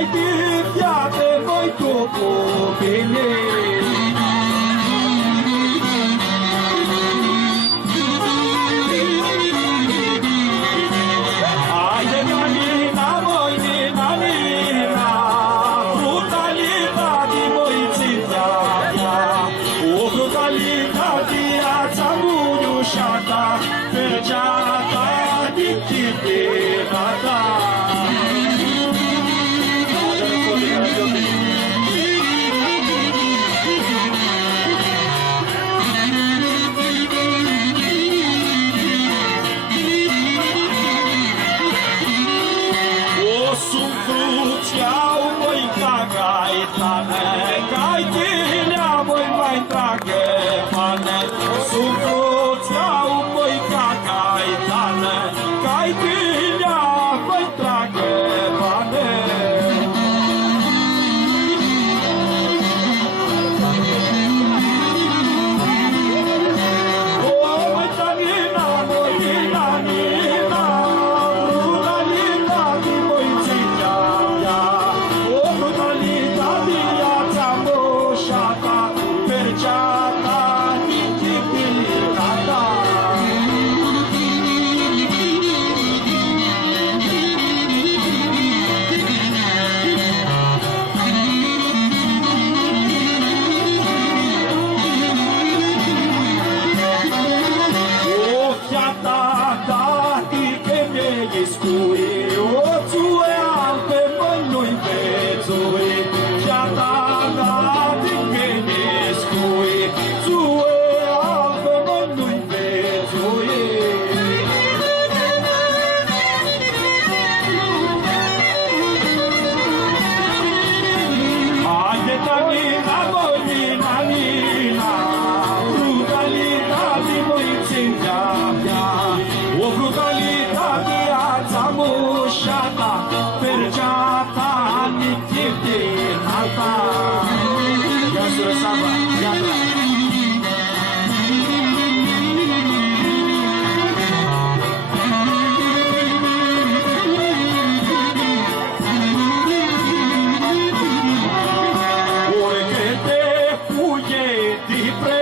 mai difiate voi tu cu bine. Perciata di chipinata. O sunt cruciau voi cagai tane, cai tinea voi mai trage pane. Sunt cruciau voi cagai tane, cai tinea voi trage pane. O mai tanina voi nina, brutalita di voi ciglia, o brutalita di azamoșata, perciata di chipinata. O fiata di che mi scuri, o tue alte mănui vețui, fiata di che mi scuri, tue alte mănui vețui. Haide tanina, voi nina, nina, brutalitate voi țintea, o brutalitate azamoșata, perciata nichipinata. Ia sură Sava, iată. Oi che te fugge di pre